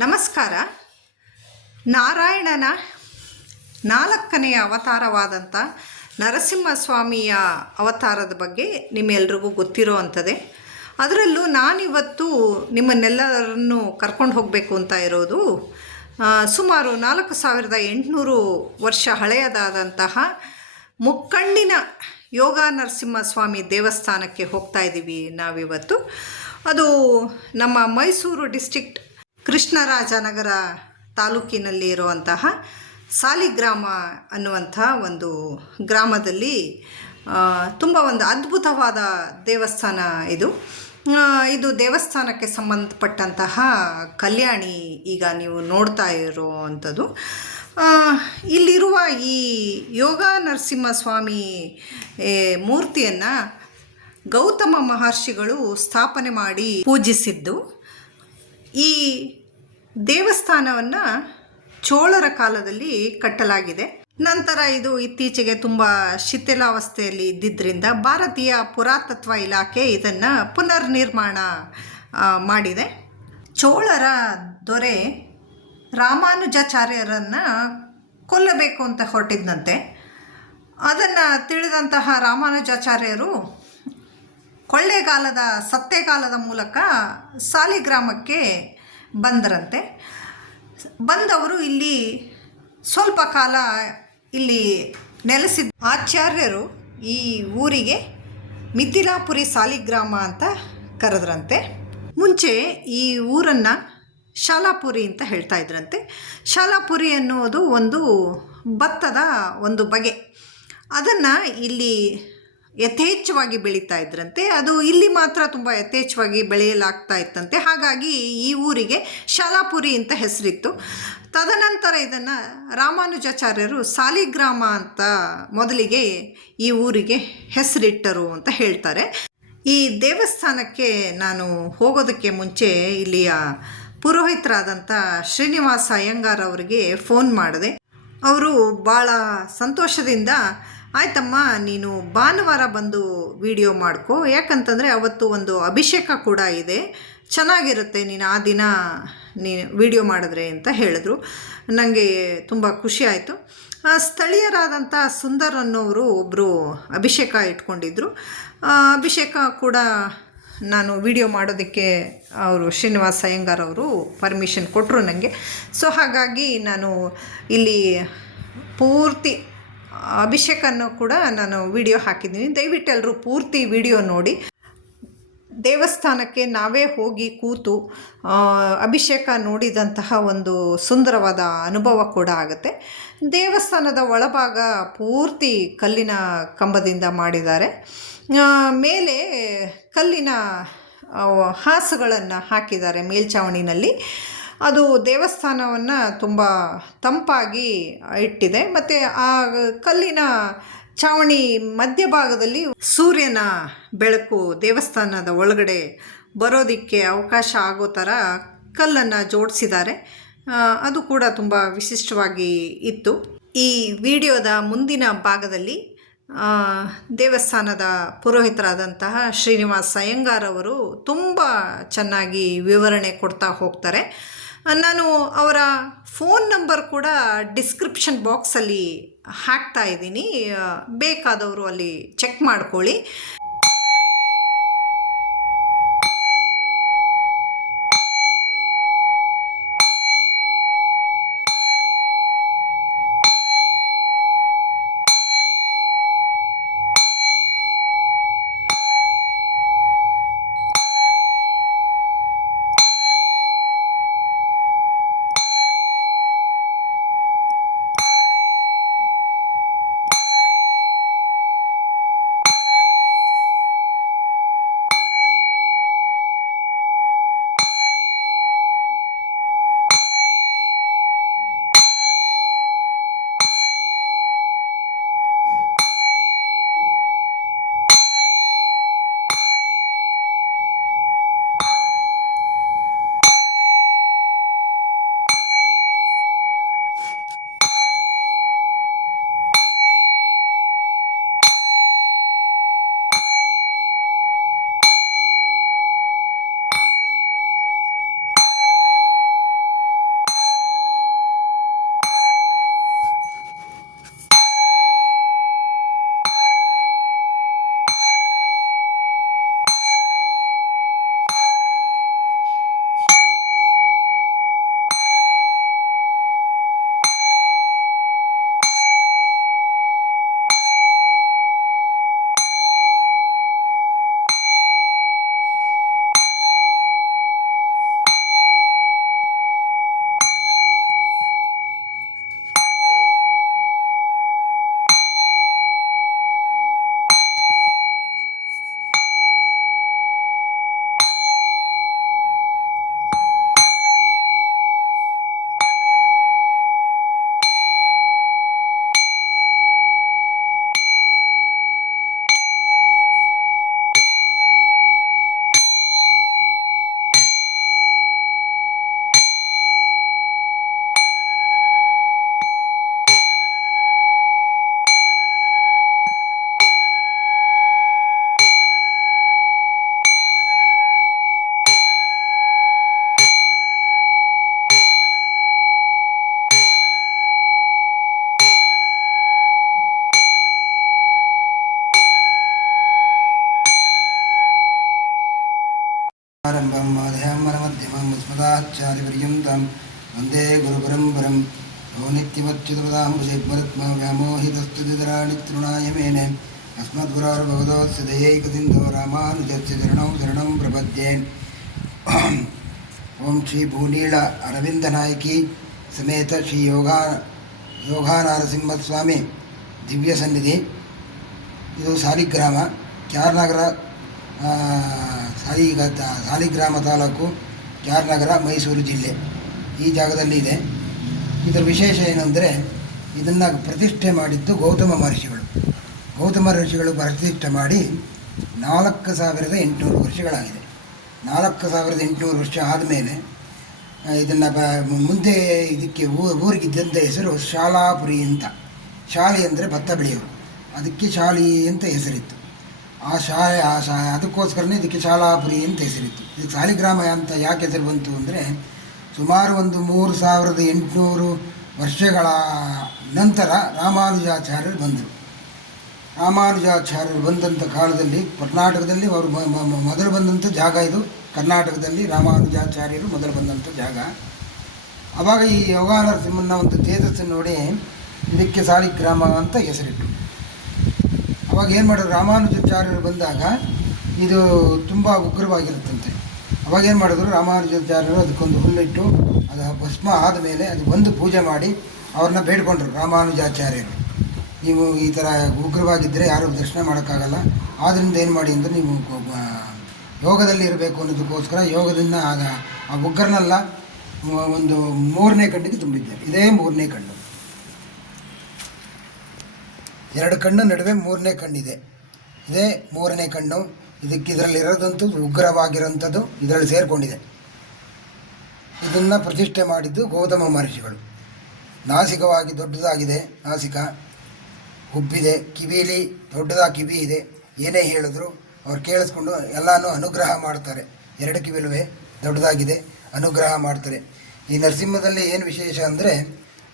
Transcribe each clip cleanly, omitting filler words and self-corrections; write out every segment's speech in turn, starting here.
ನಮಸ್ಕಾರ. ನಾರಾಯಣನ ನಾಲ್ಕನೆಯ ಅವತಾರವಾದಂಥ ನರಸಿಂಹಸ್ವಾಮಿಯ ಅವತಾರದ ಬಗ್ಗೆ ನಿಮ್ಮೆಲ್ರಿಗೂ ಗೊತ್ತಿರೋ ಅಂಥದ್ದೇ. ಅದರಲ್ಲೂ ನಾನಿವತ್ತು ನಿಮ್ಮನ್ನೆಲ್ಲರನ್ನು ಕರ್ಕೊಂಡು ಹೋಗಬೇಕು ಅಂತ ಇರೋದು ಸುಮಾರು 4800 ವರ್ಷ ಹಳೆಯದಾದಂತಹ ಮುಕ್ಕಣ್ಣಿನ ಯೋಗ ನರಸಿಂಹಸ್ವಾಮಿ ದೇವಸ್ಥಾನಕ್ಕೆ ಹೋಗ್ತಾ ಇದ್ದೀವಿ ನಾವಿವತ್ತು. ಅದು ನಮ್ಮ ಮೈಸೂರು ಡಿಸ್ಟ್ರಿಕ್ಟ್ ಕೃಷ್ಣರಾಜನಗರ ತಾಲೂಕಿನಲ್ಲಿ ಇರುವಂತಹ ಸಾಲಿಗ್ರಾಮ ಅನ್ನುವಂಥ ಒಂದು ಗ್ರಾಮದಲ್ಲಿ ತುಂಬ ಒಂದು ಅದ್ಭುತವಾದ ದೇವಸ್ಥಾನ ಇದು. ಇದು ದೇವಸ್ಥಾನಕ್ಕೆ ಸಂಬಂಧಪಟ್ಟಂತಹ ಕಲ್ಯಾಣಿ ಈಗ ನೀವು ನೋಡ್ತಾ ಇರುವಂಥದ್ದು. ಇಲ್ಲಿರುವ ಈ ಯೋಗ ನರಸಿಂಹಸ್ವಾಮಿ ಮೂರ್ತಿಯನ್ನು ಗೌತಮ ಮಹರ್ಷಿಗಳು ಸ್ಥಾಪನೆ ಮಾಡಿ ಪೂಜಿಸಿದ್ದು. ಈ ದೇವಸ್ಥಾನವನ್ನು ಚೋಳರ ಕಾಲದಲ್ಲಿ ಕಟ್ಟಲಾಗಿದೆ. ನಂತರ ಇದು ಇತ್ತೀಚೆಗೆ ತುಂಬ ಶಿಥಿಲಾವಸ್ಥೆಯಲ್ಲಿ ಇದ್ದಿದ್ದರಿಂದ ಭಾರತೀಯ ಪುರಾತತ್ವ ಇಲಾಖೆ ಇದನ್ನು ಪುನರ್ನಿರ್ಮಾಣ ಮಾಡಿದೆ. ಚೋಳರ ದೊರೆ ರಾಮಾನುಜಾಚಾರ್ಯರನ್ನು ಕೊಲ್ಲಬೇಕು ಅಂತ ಹೊರಟಿದ್ದಂತೆ. ಅದನ್ನು ತಿಳಿದಂತಹ ರಾಮಾನುಜಾಚಾರ್ಯರು ಕೊಳ್ಳೇಗಾಲದ ಸತ್ತೆಗಾಲದ ಮೂಲಕ ಸಾಲಿಗ್ರಾಮಕ್ಕೆ ಬಂದರಂತೆ. ಬಂದವರು ಇಲ್ಲಿ ಸ್ವಲ್ಪ ಕಾಲ ಇಲ್ಲಿ ನೆಲೆಸಿದ ಆಚಾರ್ಯರು ಈ ಊರಿಗೆ ಮಿಥಿಲಾಪುರಿ ಸಾಲಿಗ್ರಾಮ ಅಂತ ಕರೆದ್ರಂತೆ. ಮುಂಚೆ ಈ ಊರನ್ನು ಶಾಲಾಪುರಿ ಅಂತ ಹೇಳ್ತಾ ಇದ್ರಂತೆ. ಶಾಲಾಪುರಿ ಅನ್ನೋದು ಒಂದು ಭತ್ತದ ಒಂದು ಬಗೆ. ಅದನ್ನು ಇಲ್ಲಿ ಯಥೇಚ್ಛವಾಗಿ ಬೆಳೀತಾ ಇದ್ರಂತೆ. ಅದು ಇಲ್ಲಿ ಮಾತ್ರ ತುಂಬ ಯಥೇಚ್ಛವಾಗಿ ಬೆಳೆಯಲಾಗ್ತಾ ಇತ್ತಂತೆ. ಹಾಗಾಗಿ ಈ ಊರಿಗೆ ಶಾಲಾಪುರಿ ಅಂತ ಹೆಸರಿತ್ತು. ತದನಂತರ ಇದನ್ನು ರಾಮಾನುಜಾಚಾರ್ಯರು ಸಾಲಿಗ್ರಾಮ ಅಂತ ಮೊದಲಿಗೆ ಈ ಊರಿಗೆ ಹೆಸರಿಟ್ಟರು ಅಂತ ಹೇಳ್ತಾರೆ. ಈ ದೇವಸ್ಥಾನಕ್ಕೆ ನಾನು ಹೋಗೋದಕ್ಕೆ ಮುಂಚೆ ಇಲ್ಲಿಯ ಪುರೋಹಿತರಾದಂಥ ಶ್ರೀನಿವಾಸ ಅಯ್ಯಂಗಾರ್ ಅವರಿಗೆ ಫೋನ್ ಮಾಡಿದೆ. ಅವರು ಭಾಳ ಸಂತೋಷದಿಂದ, ಆಯ್ತಮ್ಮ ನೀನು ಭಾನುವಾರ ಬಂದು ವಿಡಿಯೋ ಮಾಡ್ಕೊ, ಯಾಕಂತಂದರೆ ಅವತ್ತು ಒಂದು ಅಭಿಷೇಕ ಕೂಡ ಇದೆ, ಚೆನ್ನಾಗಿರುತ್ತೆ ನೀನು ಆ ದಿನ ನೀನು ವಿಡಿಯೋ ಮಾಡಿದ್ರೆ ಅಂತ ಹೇಳಿದ್ರು. ನನಗೆ ತುಂಬ ಖುಷಿ ಆಯಿತು. ಸ್ಥಳೀಯರಾದಂಥ ಸುಂದರ್ ಅನ್ನೋರು ಒಬ್ಬರು ಅಭಿಷೇಕ ಇಟ್ಕೊಂಡಿದ್ರು. ಅಭಿಷೇಕ ಕೂಡ ನಾನು ವಿಡಿಯೋ ಮಾಡೋದಕ್ಕೆ ಅವರು ಶ್ರೀನಿವಾಸ ಅಯ್ಯಂಗಾರ್ ಅವರು ಪರ್ಮಿಷನ್ ಕೊಟ್ಟರು ನನಗೆ. ಸೊ ಹಾಗಾಗಿ ನಾನು ಇಲ್ಲಿ ಪೂರ್ತಿ ಅಭಿಷೇಕನ್ನು ಕೂಡ ನಾನು ವಿಡಿಯೋ ಹಾಕಿದ್ದೀನಿ. ದಯವಿಟ್ಟು ಎಲ್ಲರೂ ಪೂರ್ತಿ ವಿಡಿಯೋ ನೋಡಿ. ದೇವಸ್ಥಾನಕ್ಕೆ ನಾವೇ ಹೋಗಿ ಕೂತು ಅಭಿಷೇಕ ನೋಡಿದಂತಹ ಒಂದು ಸುಂದರವಾದ ಅನುಭವ ಕೂಡ ಆಗುತ್ತೆ. ದೇವಸ್ಥಾನದ ಒಳಭಾಗ ಪೂರ್ತಿ ಕಲ್ಲಿನ ಕಂಬದಿಂದ ಮಾಡಿದ್ದಾರೆ. ಮೇಲೆ ಕಲ್ಲಿನ ಹಾಸುಗಳನ್ನು ಹಾಕಿದ್ದಾರೆ ಮೇಲ್ಛಾವಣಿನಲ್ಲಿ. ಅದು ದೇವಸ್ಥಾನವನ್ನು ತುಂಬ ತಂಪಾಗಿ ಇಟ್ಟಿದೆ. ಮತ್ತು ಆ ಕಲ್ಲಿನ ಛಾವಣಿ ಮಧ್ಯಭಾಗದಲ್ಲಿ ಸೂರ್ಯನ ಬೆಳಕು ದೇವಸ್ಥಾನದ ಒಳಗಡೆ ಬರೋದಕ್ಕೆ ಅವಕಾಶ ಆಗೋ ಥರ ಕಲ್ಲನ್ನು ಜೋಡಿಸಿದ್ದಾರೆ. ಅದು ಕೂಡ ತುಂಬ ವಿಶಿಷ್ಟವಾಗಿ ಇತ್ತು. ಈ ವಿಡಿಯೋದ ಮುಂದಿನ ಭಾಗದಲ್ಲಿ ದೇವಸ್ಥಾನದ ಪುರೋಹಿತರಾದಂತಹ ಶ್ರೀನಿವಾಸ ಅಯ್ಯಂಗಾರ್ ಅವರು ತುಂಬ ಚೆನ್ನಾಗಿ ವಿವರಣೆ ಕೊಡ್ತಾ ಹೋಗ್ತಾರೆ. ನಾನು ಅವರ ಫೋನ್ ನಂಬರ್ ಕೂಡ ಡಿಸ್ಕ್ರಿಪ್ಷನ್ ಬಾಕ್ಸಲ್ಲಿ ಹಾಕ್ತಾ ಇದ್ದೀನಿ, ಬೇಕಾದವರು ಅಲ್ಲಿ ಚೆಕ್ ಮಾಡ್ಕೊಳ್ಳಿ. ರಾಮಾನುಜಾಚಾರ್ಯಪರ್ಯಂతం ವಂದೇ ಗುರುಪರಂಪರಂ ಯೋ ನಿತ್ಯಮಚ್ಯುತಪದಾಂಬುಜೈರ್ಮರುತ್ಮ ವ್ಯಾಮೋಹಿತಸ್ತುತಿಧರಾಣಿ ತೃಣಾಯ ಮೇನೆ अस्मद्गुरोर्भगवतोऽस्य दयैकसिन्धो रामानुजस्य चरणौ शरणं प्रपद्ये। ओम श्री भूनील अरविंदनायकी समेत श्री योगानारसिंहस्वामी दिव्य सन्निधि ಇದು ಸಾಲಿಗ್ರಾಮ ಕ್ಯಾರ್ನಗರ ಸಾಲಿಗ್ರಾಮ ತಾಲೂಕು ಕ್ಯಾರ್ನಗರ ಮೈಸೂರು ಜಿಲ್ಲೆ ಈ ಜಾಗದಲ್ಲಿ ಇದೆ. ಇದರ ವಿಶೇಷ ಏನಂದರೆ ಇದನ್ನು ಪ್ರತಿಷ್ಠೆ ಮಾಡಿದ್ದು ಗೌತಮ ಮಹರ್ಷಿಗಳು. ಗೌತಮ ಋಷಿಗಳು ಪ್ರತಿಷ್ಠೆ ಮಾಡಿ 4800 ವರ್ಷಗಳಾಗಿದೆ. 4800 ವರ್ಷ ಆದಮೇಲೆ ಇದನ್ನು ಮುಂದೆ ಇದಕ್ಕೆ ಊರಿಗಿದ್ದಂಥ ಹೆಸರು ಶಾಲಾಪುರಿ ಅಂತ. ಶಾಲೆ ಅಂದರೆ ಭತ್ತ ಬೆಳೆಯೋರು, ಅದಕ್ಕೆ ಶಾಲಿ ಅಂತ ಹೆಸರಿತ್ತು. ಆ ಶಾಲೆ ಅದಕ್ಕೋಸ್ಕರನೇ ಇದಕ್ಕೆ ಶಾಲಾಪುರಿ ಅಂತ ಹೆಸರಿತ್ತು. ಇದಕ್ಕೆ ಸಾಲಿಗ್ರಾಮ ಅಂತ ಯಾಕೆ ಹೆಸರು ಬಂತು ಅಂದರೆ ಸುಮಾರು ಒಂದು 3800 ವರ್ಷಗಳ ನಂತರ ರಾಮಾನುಜಾಚಾರ್ಯರು ಬಂದರು. ರಾಮಾನುಜಾಚಾರ್ಯರು ಬಂದಂಥ ಕಾಲದಲ್ಲಿ ಕರ್ನಾಟಕದಲ್ಲಿ ಅವರು ಮೊದಲು ಬಂದಂಥ ಜಾಗ ಇದು. ಕರ್ನಾಟಕದಲ್ಲಿ ರಾಮಾನುಜಾಚಾರ್ಯರು ಮೊದಲು ಬಂದಂಥ ಜಾಗ. ಆವಾಗ ಈ ಯೋಗಾನರಸಿಂಹನ ಒಂದು ತೇಜಸ್ಸನ್ನು ನೋಡಿ ಇದಕ್ಕೆ ಸಾಲಿಗ್ರಾಮ ಅಂತ ಹೆಸರಿಟ್ಟು. ಅವಾಗ ಏನು ಮಾಡೋರು, ರಾಮಾನುಜಾಚಾರ್ಯರು ಬಂದಾಗ ಇದು ತುಂಬ ಉಗ್ರವಾಗಿರುತ್ತಂತೆ. ಅವಾಗ ಏನು ಮಾಡಿದ್ರು, ರಾಮಾನುಜಾಚಾರ್ಯರು ಅದಕ್ಕೊಂದು ಹುಲ್ಲಿಟ್ಟು ಅದು ಭಸ್ಮ ಆದಮೇಲೆ ಅದು ಬಂದು ಪೂಜೆ ಮಾಡಿ ಅವ್ರನ್ನ ಬೇಡ್ಕೊಂಡ್ರು. ರಾಮಾನುಜಾಚಾರ್ಯರು, ನೀವು ಈ ಥರ ಉಗ್ರವಾಗಿದ್ದರೆ ಯಾರೂ ದರ್ಶನ ಮಾಡೋಕ್ಕಾಗಲ್ಲ, ಆದ್ದರಿಂದ ಏನು ಮಾಡಿ ಅಂದರೆ ನೀವು ಯೋಗದಲ್ಲಿ ಇರಬೇಕು ಅನ್ನೋದಕ್ಕೋಸ್ಕರ ಯೋಗದಿಂದ ಆ ಉಗ್ರನೆಲ್ಲ ಒಂದು 3ನೇ ಕಣ್ಣಿಗೆ ತುಂಬಿದ್ದಾರೆ. ಇದೇ 3ನೇ ಕಣ್ಣು, 2 ಕಣ್ಣು ನಡುವೆ 3ನೇ ಕಣ್ಣಿದೆ. ಇದೇ 3ನೇ ಕಣ್ಣು. ಇದರಲ್ಲಿರೋದಂತೂ ಉಗ್ರವಾಗಿರೋಂಥದ್ದು ಇದರಲ್ಲಿ ಸೇರಿಕೊಂಡಿದೆ. ಇದನ್ನು ಪ್ರತಿಷ್ಠೆ ಮಾಡಿದ್ದು ಗೌತಮ ಮಹರ್ಷಿಗಳು. ನಾಸಿಕವಾಗಿ ದೊಡ್ಡದಾಗಿದೆ, ನಾಸಿಕ ಉಬ್ಬಿದೆ, ಕಿವಿಲಿ ದೊಡ್ಡದಾಗಿ ಕಿವಿ ಇದೆ. ಏನೇ ಹೇಳಿದ್ರು ಅವ್ರು ಕೇಳಿಸ್ಕೊಂಡು ಎಲ್ಲನೂ ಅನುಗ್ರಹ ಮಾಡ್ತಾರೆ. 2 ಕಿವಿಲುವೆ ದೊಡ್ಡದಾಗಿದೆ, ಅನುಗ್ರಹ ಮಾಡ್ತಾರೆ. ಈ ನರಸಿಂಹದಲ್ಲಿ ಏನು ವಿಶೇಷ ಅಂದರೆ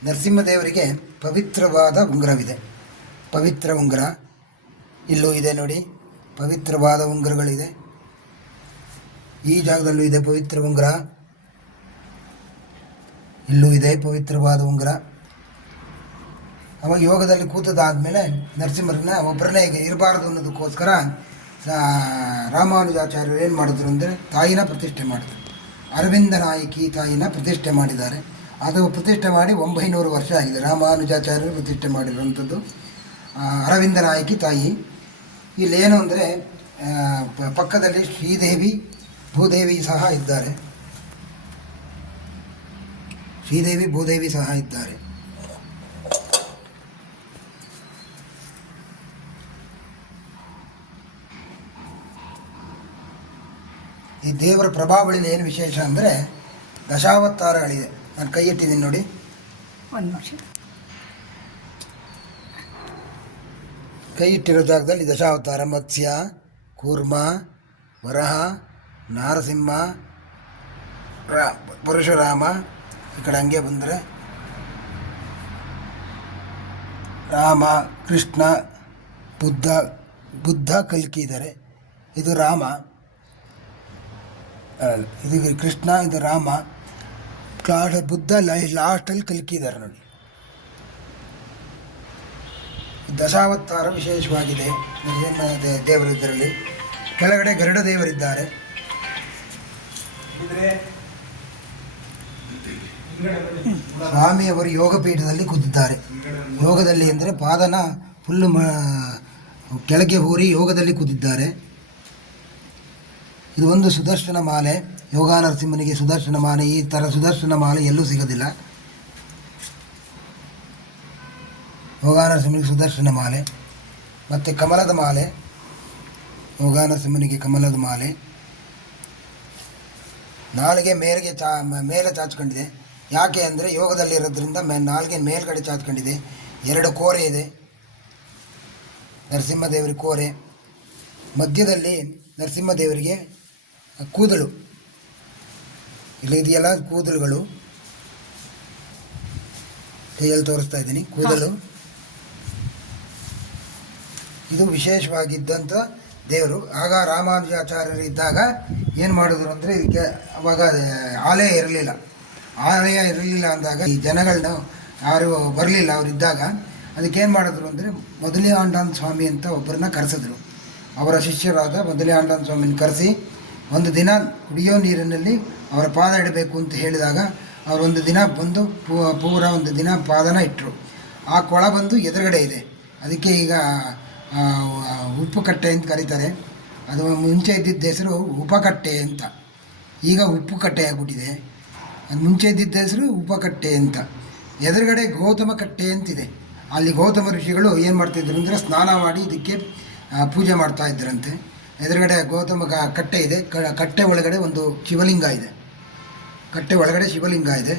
ನರಸಿಂಹದೇವರಿಗೆ ಪವಿತ್ರವಾದ ಉಂಗುರವಿದೆ. ಪವಿತ್ರ ಉಂಗುರ ಇಲ್ಲೂ ಇದೆ ನೋಡಿ, ಪವಿತ್ರವಾದ ಉಂಗುರಗಳಿದೆ. ಈ ಜಾಗದಲ್ಲೂ ಇದೆ ಪವಿತ್ರ ಉಂಗುರ, ಇಲ್ಲೂ ಇದೆ ಪವಿತ್ರವಾದ ಉಂಗುರ. ಅವಾಗ ಯೋಗದಲ್ಲಿ ಕೂತದಾದಮೇಲೆ ನರಸಿಂಹರನ್ನ ಒಬ್ಬರನ್ನೇ ಇರಬಾರ್ದು ಅನ್ನೋದಕ್ಕೋಸ್ಕರ ರಾಮಾನುಜಾಚಾರ್ಯರು ಏನು ಮಾಡಿದ್ರು ಅಂದರೆ ತಾಯಿನ ಪ್ರತಿಷ್ಠೆ ಮಾಡಿದ್ರು. ಅರವಿಂದನಾಯಕಿ ತಾಯಿನ ಪ್ರತಿಷ್ಠೆ ಮಾಡಿದ್ದಾರೆ. ಅದು ಪ್ರತಿಷ್ಠೆ ಮಾಡಿ 900 ವರ್ಷ ಆಗಿದೆ. ರಾಮಾನುಜಾಚಾರ್ಯರು ಪ್ರತಿಷ್ಠೆ ಮಾಡಿರುವಂಥದ್ದು ಅರವಿಂದನಾಯಕಿ ತಾಯಿ. ಇಲ್ಲೇನು ಅಂದರೆ ಪಕ್ಕದಲ್ಲಿ ಶ್ರೀದೇವಿ ಭೂದೇವಿ ಸಹ ಇದ್ದಾರೆ. ಶ್ರೀದೇವಿ ಭೂದೇವಿ ಸಹ ಇದ್ದಾರೆ. ಈ ದೇವರ ಪ್ರಭಾವಳಿಲಿ ಏನು ವಿಶೇಷ ಅಂದರೆ ದಶಾವತಾರಗಳಿದೆ. ನಾನು ಕೈ ಇಟ್ಟಿದ್ದೀನಿ ನೋಡಿ, ಒಂದು ನಿಮಿಷ. ಕೈ ಇಟ್ಟಿರೋ ಜಾಗದಲ್ಲಿ ದಶಾವತಾರ ಮತ್ಸ್ಯ, ಕೂರ್ಮ, ವರಹ, ನಾರಸಿಂಹ, ಪರಶುರಾಮ. ಈ ಕಡೆ ಹಂಗೆ ಬಂದರೆ ರಾಮ, ಕೃಷ್ಣ, ಬುದ್ಧ ಕಲ್ಕಿ ಇದ್ದಾರೆ. ಇದು ರಾಮ, ಇದು ಕೃಷ್ಣ, ಇದು ರಾಮ, ಬುದ್ಧ ಲಾಸ್ಟಲ್ಲಿ ಕಲ್ಕಿದ್ದಾರೆ ನೋಡಿ. ದಶಾವತಾರ ವಿಶೇಷವಾಗಿದೆ ನರಸಿಂಹ ದೇವರು. ಇದರಲ್ಲಿ ಕೆಳಗಡೆ ಗರುಡ ದೇವರಿದ್ದಾರೆ. ಸ್ವಾಮಿಯವರು ಯೋಗಪೀಠದಲ್ಲಿ ಕೂತಿದ್ದಾರೆ. ಯೋಗದಲ್ಲಿ ಅಂದರೆ ಪಾದನ ಫುಲ್ಲು ಕೆಳಗೆ ಹೋರಿ ಯೋಗದಲ್ಲಿ ಕೂತಿದ್ದಾರೆ. ಇದು ಒಂದು ಸುದರ್ಶನ ಮಾಲೆ. ಯೋಗಾನರಸಿಂಹನಿಗೆ ಸುದರ್ಶನ ಮಾಲೆ, ಈ ಥರ ಸುದರ್ಶನ ಮಾಲೆ ಎಲ್ಲೂ ಸಿಗೋದಿಲ್ಲ. ಯೋಗಾನರಸಿಂಹನಿಗೆ ಸುದರ್ಶನ ಮಾಲೆ ಮತ್ತು ಕಮಲದ ಮಾಲೆ. ಯೋಗಾನರಸಿಂಹನಿಗೆ ಕಮಲದ ಮಾಲೆ. ನಾಲಿಗೆ ಮೇಲೆ ಚಾಚ್ಕೊಂಡಿದೆ. ಯಾಕೆ ಅಂದರೆ ಯೋಗದಲ್ಲಿರೋದ್ರಿಂದ ನಾಲಿಗೆ ಮೇಲ್ಗಡೆ ಚಾಚ್ಕೊಂಡಿದೆ. 2 ಕೋರೆ ಇದೆ ನರಸಿಂಹದೇವರಿಗೆ ಕೋರೆ. ಮಧ್ಯದಲ್ಲಿ ನರಸಿಂಹದೇವರಿಗೆ ಕೂದಲು, ಇಲ್ಲಿ ಇದೆಯಲ್ಲ ಕೂದಲುಗಳು, ಕೈಯಲ್ಲಿ ತೋರಿಸ್ತಾ ಇದ್ದೀನಿ ಕೂದಲು. ಇದು ವಿಶೇಷವಾಗಿದ್ದಂಥ ದೇವರು. ಆಗ ರಾಮಾನುಜಾಚಾರ್ಯರು ಇದ್ದಾಗ ಏನು ಮಾಡಿದ್ರು ಅಂದರೆ ಇದಕ್ಕೆ ಅವಾಗ ಆಲಯ ಇರಲಿಲ್ಲ ಅಂದಾಗ ಈ ಜನಗಳನ್ನ ಯಾರು ಬರಲಿಲ್ಲ ಅವರಿದ್ದಾಗ ಅದಕ್ಕೇನು ಮಾಡಿದ್ರು ಅಂದರೆ ಮೊದಲೇ ಆಂಡಾನ್ ಸ್ವಾಮಿ ಅಂತ ಒಬ್ಬರನ್ನ ಕರೆಸಿದ್ರು. ಅವರ ಶಿಷ್ಯರಾದ ಮೊದಲೇ ಆಂಡಾನ್ ಸ್ವಾಮಿನ ಕರೆಸಿ ಒಂದು ದಿನ ಕುಡಿಯೋ ನೀರಿನಲ್ಲಿ ಅವರ ಪಾದ ಇಡಬೇಕು ಅಂತ ಹೇಳಿದಾಗ ಅವರು ಒಂದು ದಿನ ಬಂದು ಪೂರ ಒಂದು ದಿನ ಪಾದನ ಇಟ್ಟರು. ಆ ಕೊಳ ಬಂದು ಎದುರುಗಡೆ ಇದೆ. ಅದಕ್ಕೆ ಈಗ ಉಪ್ಪುಕಟ್ಟೆ ಅಂತ ಕರೀತಾರೆ. ಅದು ಮುಂಚೆ ಇದ್ದಿದ್ದ ಹೆಸರು ಉಪಕಟ್ಟೆ ಅಂತ, ಈಗ ಉಪ್ಪುಕಟ್ಟೆ ಆಗಿಬಿಟ್ಟಿದೆ. ಅದು ಮುಂಚೆ ಇದ್ದಿದ್ದ ಹೆಸರು ಉಪಕಟ್ಟೆ ಅಂತ. ಎದುರುಗಡೆ ಗೌತಮ ಕಟ್ಟೆ ಅಂತಿದೆ. ಅಲ್ಲಿ ಗೌತಮ ಋಷಿಗಳು ಏನು ಮಾಡ್ತಾಯಿದ್ರು ಅಂದರೆ ಸ್ನಾನ ಮಾಡಿ ಇದಕ್ಕೆ ಪೂಜೆ ಮಾಡ್ತಾಯಿದ್ರಂತೆ. ಎದುರುಗಡೆ ಗೌತಮ ಕಟ್ಟೆ ಇದೆ. ಕಟ್ಟೆ ಒಳಗಡೆ ಒಂದು ಶಿವಲಿಂಗ ಇದೆ.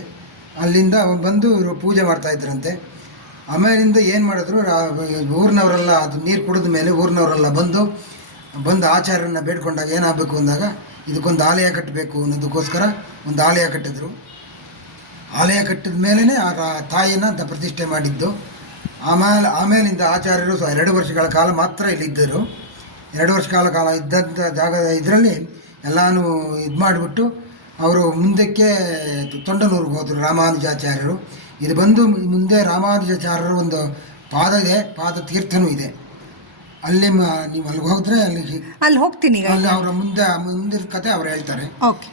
ಅಲ್ಲಿಂದ ಬಂದು ಇವರು ಪೂಜೆ ಮಾಡ್ತಾಯಿದ್ರಂತೆ. ಆಮೇಲಿಂದ ಏನು ಮಾಡಿದ್ರು, ಊರಿನವರೆಲ್ಲ ಅದು ನೀರು ಕುಡಿದ ಮೇಲೆ ಊರಿನವರೆಲ್ಲ ಬಂದು ಆಚಾರ್ಯರನ್ನ ಬೇಡ್ಕೊಂಡಾಗ ಏನಾಗಬೇಕು ಅಂದಾಗ ಇದಕ್ಕೊಂದು ಆಲಯ ಕಟ್ಟಬೇಕು ಅನ್ನೋದಕ್ಕೋಸ್ಕರ ಒಂದು ಆಲಯ ಕಟ್ಟಿದ್ರು. ಆಲಯ ಕಟ್ಟಿದ ಮೇಲೇ ಆ ತಾಯಿನ ಅಂತ ಪ್ರತಿಷ್ಠೆ ಮಾಡಿದ್ದು. ಆಮೇಲಿಂದ ಆಚಾರ್ಯರು 2 ವರ್ಷಗಳ ಕಾಲ ಮಾತ್ರ ಇಲ್ಲಿದ್ದರು. 2 ವರ್ಷಗಳ ಕಾಲ ಇದ್ದಂಥ ಜಾಗ ಇದರಲ್ಲಿ ಎಲ್ಲನೂ ಇದು ಮಾಡಿಬಿಟ್ಟು ಅವರು ಮುಂದಕ್ಕೆ ತೊಂಡನೂರಿಗೆ ಹೋದರು ರಾಮಾನುಜಾಚಾರ್ಯರು. ಇದು ಬಂದು ಮುಂದೆ ರಾಮಾನುಜಾಚಾರ್ಯರು ಒಂದು ಪಾದ ಇದೆ, ಪಾದ ತೀರ್ಥನೂ ಇದೆ. ಅಲ್ಲಿ ನೀವು ಅಲ್ಲಿಗೆ ಹೋಗಿದ್ರೆ ಅಲ್ಲಿ ಹೋಗ್ತೀನಿ. ಅಲ್ಲಿ ಅವರ ಮುಂದಿನ ಕತೆ ಅವ್ರು ಹೇಳ್ತಾರೆ. ಓಕೆ,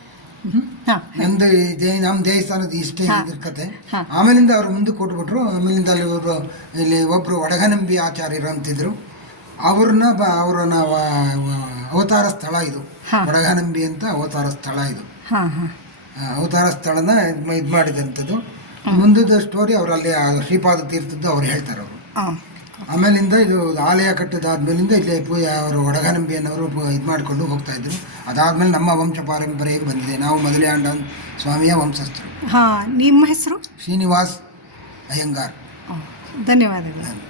ನಮ್ಮದು ನಮ್ಮ ದೇವಸ್ಥಾನದ ಇಷ್ಟೇ ಇದ್ರ ಕತೆ. ಆಮೇಲಿಂದ ಅವ್ರು ಮುಂದಕ್ಕೆ ಕೊಟ್ಬಿಟ್ರು. ಆಮೇಲಿಂದ ಅಲ್ಲಿ ಇಲ್ಲಿ ಒಬ್ಬರು ಒಡಗನಂಬಿ ಆಚಾರ್ಯರು ಅಂತಿದ್ರು. ಅವ್ರನ್ನ ಅವತಾರ ಸ್ಥಳ ಇದು. ಒಡಗನಂಬಿ ಅಂತ ಅವತಾರ ಸ್ಥಳ ಇದು. ಅವತಾರ ಸ್ಥಳನ ಇದು ಮಾಡಿದಂಥದ್ದು. ಮುಂದದ ಸ್ಟೋರಿ ಅವರಲ್ಲಿ ಶ್ರೀಪಾದ ತೀರ್ಥದ್ದು ಅವ್ರು ಹೇಳ್ತಾರೆ ಅವರು. ಆಮೇಲಿಂದ ಇದು ಆಲಯ ಕಟ್ಟಿದಾದ್ಮೇಲಿಂದ ಇಲ್ಲಿ ಅವರು ಒಡಗನಂಬಿಯನ್ನವರು ಇದು ಮಾಡಿಕೊಂಡು ಹೋಗ್ತಾಯಿದ್ರು. ಅದಾದಮೇಲೆ ನಮ್ಮ ವಂಶ ಪಾರಂಪರೆಗೆ ಬಂದಿದೆ. ನಾವು ಮೊದಲೇ ಆಂಡಾನ್ ಸ್ವಾಮಿಯ ವಂಶಸ್ಥರು. ನಿಮ್ಮ ಹೆಸರು? ಶ್ರೀನಿವಾಸ್ ಅಯ್ಯಂಗಾರ್. ಧನ್ಯವಾದಗಳು.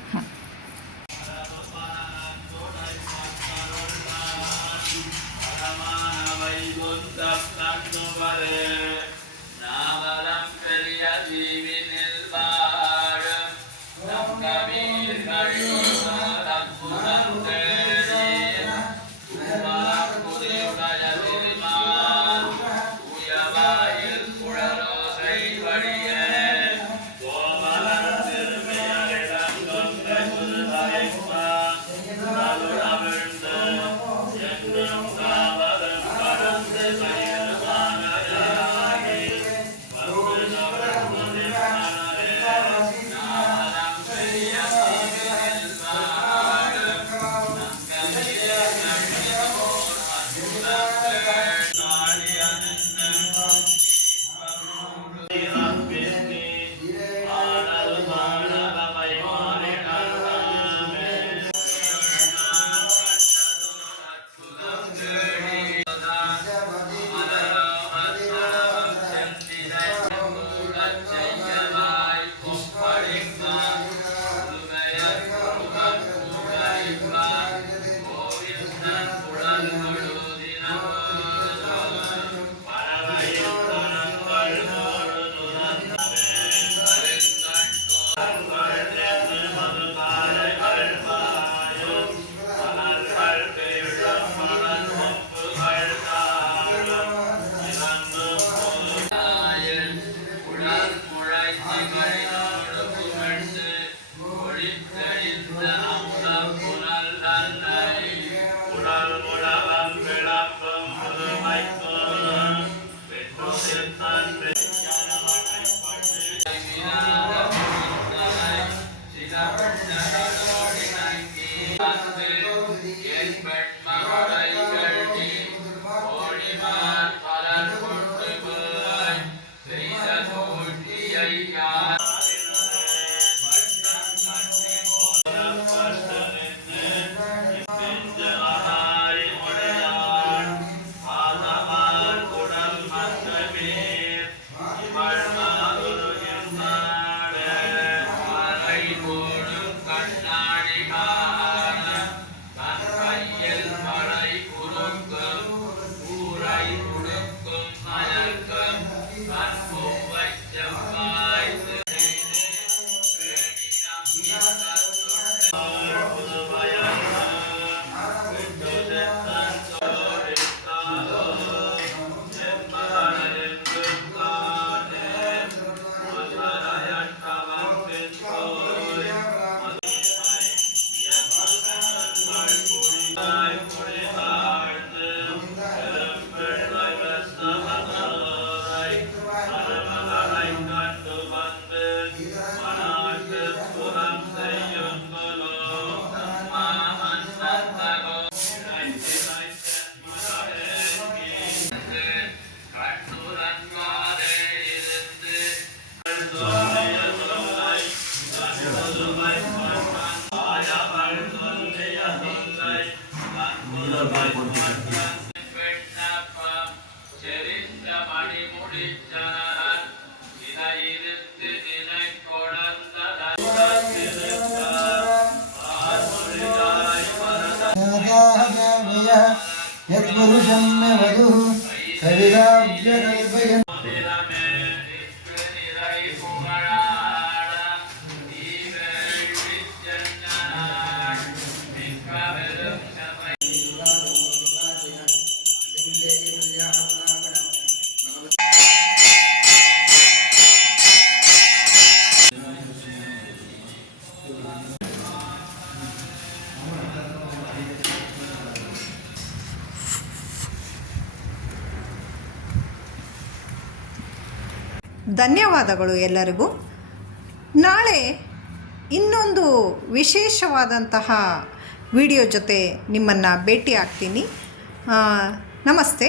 ಯತ್ಪುರುಷಂ ಮೇ ವಧುಃ ಕವಿರಾಬ್ಜಕಲ್ಪಯನ್. ಧನ್ಯವಾದಗಳು ಎಲ್ಲರಿಗೂ. ನಾಳೆ ಇನ್ನೊಂದು ವಿಶೇಷವಾದಂತಹ ವಿಡಿಯೋ ಜೊತೆ ನಿಮ್ಮನ್ನು ಭೇಟಿ ಆಗ್ತೀನಿ. ನಮಸ್ತೆ.